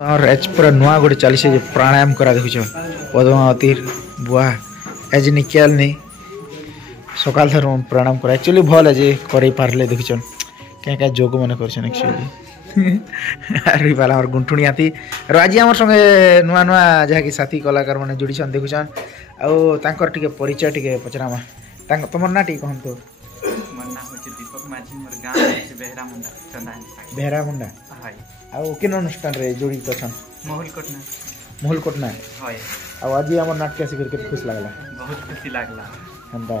और एज पूरा नुआ गोटे चली से प्राणायाम करा देखुच पद्मावती बुआ एज निकल नहीं सकाल थर प्राणायाम करा एक्चुअली भल है जे कर पारे देखुन क्या क्या जोग मैंने कर पाला गुंठुणी हाथी और आज आम संगे नुआ नुआ जहाँकि साथी कलाकार मैंने जोड़ी देखुन आउर टे परिचय टे पचरामा तुम ना टे कहतु बेहरा मुंडा आउ किन अनुष्ठान रे जड़ित अच्छा मोहल कोटना आज आम नाट्य आसिक खुश लगला बहुत खुशी लगला हेन्ता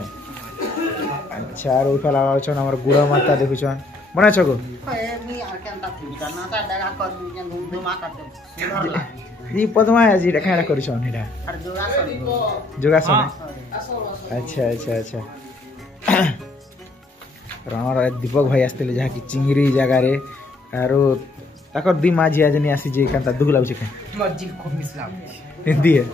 अच्छा और ओइफाला आछन हमर गुड़ा माता देखुछन बना छगो ई पद्मा जी देखाडा करिछन हेडा जोगासन अच्छा अच्छा अच्छा राणा दीपक भाई आस्ते जहाँ कि चिंगरी जगह रे आरो ताकर दी माझी आज नहीं आसी जे कांता दुख लागु छै मर्जी खूब मिस लागु हिंदी है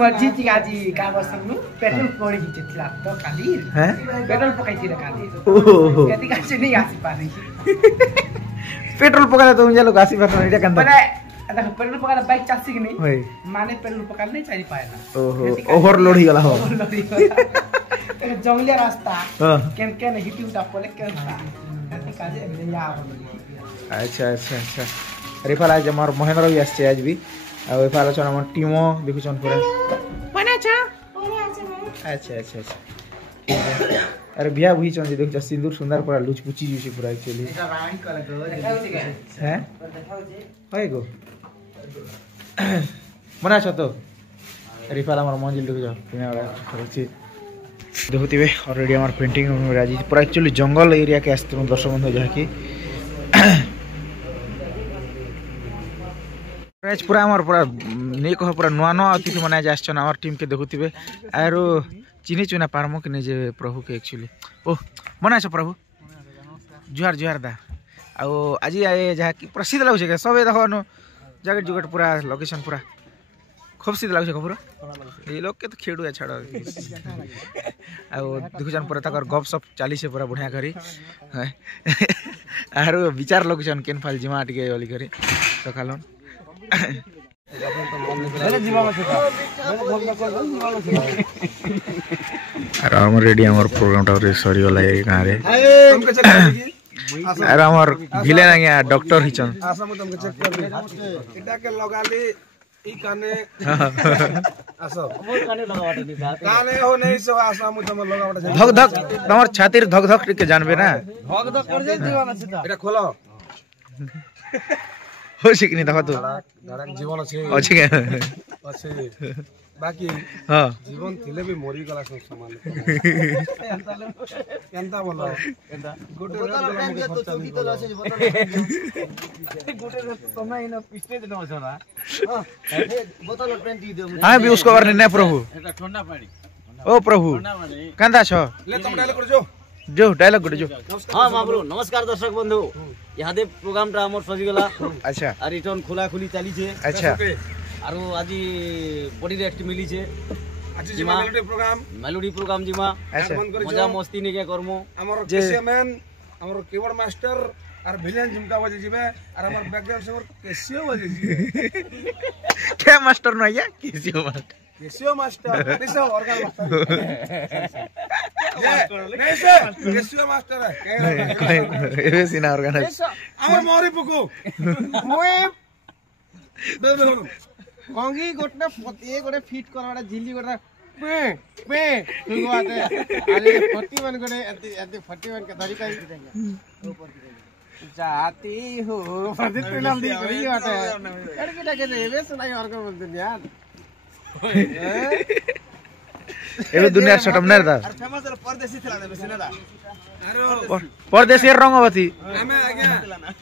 मर्जी ती आजी का बसनु पेट्रोल पड़ी थिला तो काली हैं पेट्रोल पकाइथिला काली ओहो कति काचे नहीं आसी पारी पेट्रोल पकाले तो उन लोग आसी पार एटा कांता माने पेट्रोल पकाले बाइक चासी कि नहीं माने पेट्रोल पकाले नहीं चाहि पाएला ओहो ओवरलोड ही गला हो जंगलिया रास्ता केन केन हिटी उठा पले केन कति काजे मिया अच्छा अच्छा अच्छा अरे फाल आज हमार महेंद्र भी आछे आज भी आ ओइ फाल छन हमर टीमो देखुछन पूरा बना छ अच्छा अच्छा अच्छा अरे बिया बुही छन जे देखु सिंदूर सुंदर पूरा लुचपुची जुसी पूरा एक्चुअली एटा रानी कल गो हैं होय गो बना छ तो अरे फाल हमर मंजिल देखु जा किना वाला खरची देखुतिबे ऑलरेडी हमार पेंटिंग में राजी पूरा एक्चुअली जंगल एरिया के आस्ते दर्शक बंधु जहा कि पूरा हमार पूरा नहीं कह पूरा नुआ नुआ अतिथि मनाए जासन हमार टीम के देखुथिबे आरो चिनी चुना पारमो कि नहीं जे प्रभु के एक्चुअली ओह मना छ प्रभु जुहार जुहार दा आ आज जहाँ कि पूरा शीत लगे सब देखो जगह जुगट पूरा लोकेशन पूरा खूब शीत लगे पूरा ये लोग के तो खेड़ू है छाड़ देखुन पूरा तक गप सप चली से पूरा बढ़िया करी आरो विचार लोकेशन केन फाल जिमा टिके ओली करी सकालन अरे हमर रेडी हमर प्रोग्राम टा सरी वाला है कहां रे अरे हमर भिले ना गया डॉक्टर हिचन आसा म तुमके चेक कर दी इटा के लगा ली ई काने आसो मोर काने लगावटे दी साथ काने हो नहीं सो आसा म तुम लगावटे धक धक हमर छातीर धक धक के जानबे ना धक धक कर जे जीवन अछि त एटा खोलो हो सिकनी देखो तो धड़क जीवन अछि अछि के अछि बाकी हां जीवन थिले भी मरी गला सब सामान केनता बोलो केनता गोटे बोतल तो चौकी तो लसे गोटे समय न पिस्टे न होना हां बोतल पेन दी दो हां भी उसको और नहीं प्रभु एटा ठंडा पानी ओ प्रभु कांदा छ ले तुम डायलॉग कर जो डायलॉग गुड जो हां माब्रो नमस्कार दर्शक बंधु यहाँ दे प्रोग्राम टा हमर सजी गला अच्छा आ रिटर्न खुला खुली चली छे अच्छा आरो आज बड़ी रेस्ट मिली छे आज जिमा मेलोडी प्रोग्राम जिमा अच्छा मजा मस्ती ने के करमो हमर केसीएमएन हमर कीबोर्ड मास्टर और विलेन झुमका बजे जिबे और हमर बैकग्राउंड सिंगर केसीओ बजे जिबे क्या मास्टर न या KCO master KCO organ master नहीं सर केसीओ मास्टर है ये सीना ऑर्गन हमर मोरी पुकु मोए दे कंगी गोटना ए गोटे फिट करवाडा झिल्ली गोटा पे पे हुआते अरे 41 गोटे एते 41 के धरी काई ऊपर जाती हो प्रदीप प्रणाम दी करी बाटे एडकेटा के रेवे सुनाई और को बोलते यार एबे दुनिया सटमनेर दा अरे फेमस परदेसी थिला ने बेसी ना अरे परदेसी रंगवती हमें आ गया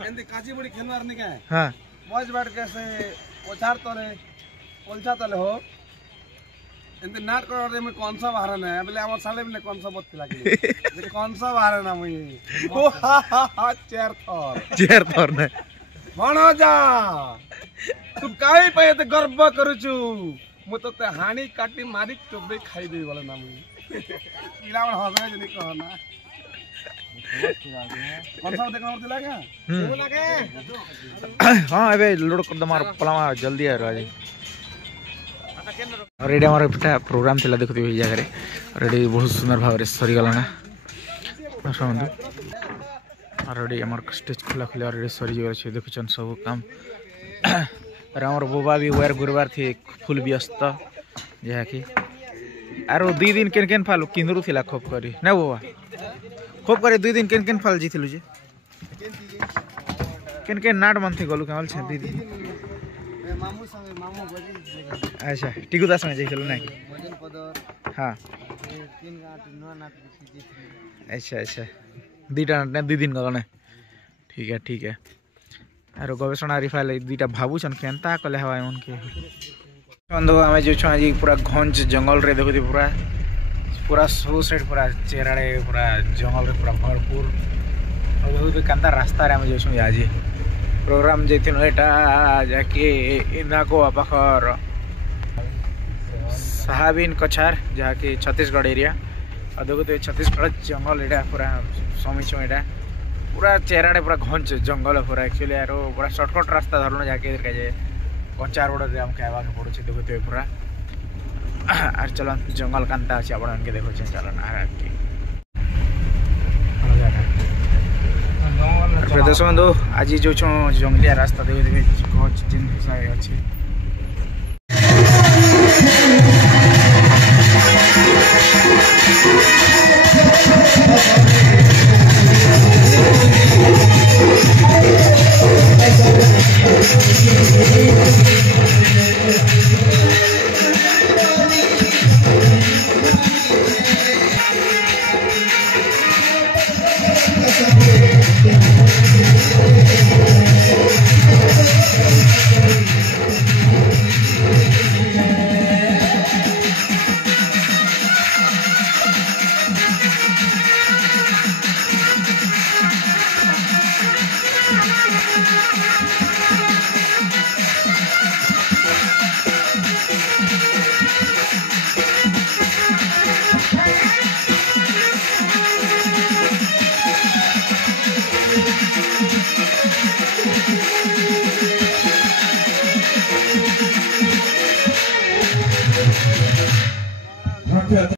एंदी काची बड़ी खेलवार ने का हां मौज बैठ के से ओछार तोरे ओलछा तले हो एंदी नाट करे में कौन सा बहारन है बोले हमर साले में कौन सा बत्ती लागी जे कौन सा बहारन है मुई ओ हा चेयर थोर ने मनो जा तू काई पे ते गर्व करूछु मु तो ते हानी काटी मारी टोबे खाई दे वाला ना मुई इलावन हसने जनी कहना हाँ एबे लोड कर दमार पलामा जल्दी आ रहा है और एडे हमार पिटा प्रोग्राम थिला देखुथि एई जगह रे और एडे बहुत सुंदर भाव रे सरी गला ना बंधु और एडे हमार स्टेज खुला खुला और एडे सरी जगह छै देखुछन सब काम और हमार बोबा भी वार गुरुवार थी फुल व्यस्त जहा कि आरो 2 दिन केन केन फाल किंदरु थिला खोप करी ना बोबा खोप करे 2 दिन केन केन फाल जीथिलु जे केन केन नाट मनथि गलु केवल छ 2 दिन मामू संगे मामू बजे अच्छा टिकुदा संगे जाइथिलु ना भोजन पदर हां 3 गाट नो नाट जीत अच्छा अच्छा 2टा नाट 2 दिन गलने ठीक है आरो गवेषणा रिफाइल 2टा भाबू छन केनता कले हवा एमन के बंधु आमे जो छ आज पूरा घंच जंगल रे देखुथि पूरा सो साइड पूरा चेराड़े पूरा जंगल रे पूरा भरपूर और देखुथि कांता रास्ता रे आमे जो छ आज प्रोग्राम जेथिन एटा जाके इनाको पाखर साहाबीन कछार जहाँ कि छत्तीसगढ़ एरिया और देखो छत्तीसगढ़ जंगल एटा पूरा समीच एटा पूरा चेराड़े पूरा घंच जंगल पूरा एक्चुअली यार पूरा शॉर्टकट रास्ता धरना जाके कच्चा रोड रे हमके आवा के पड़ो देखो पूरा आर चलन जंगल कांता अछि आपण के देखो चलन आर की प्रदर्शन बंधु आज जो जंगलिया रास्ता देखो गछ जिन अच्छे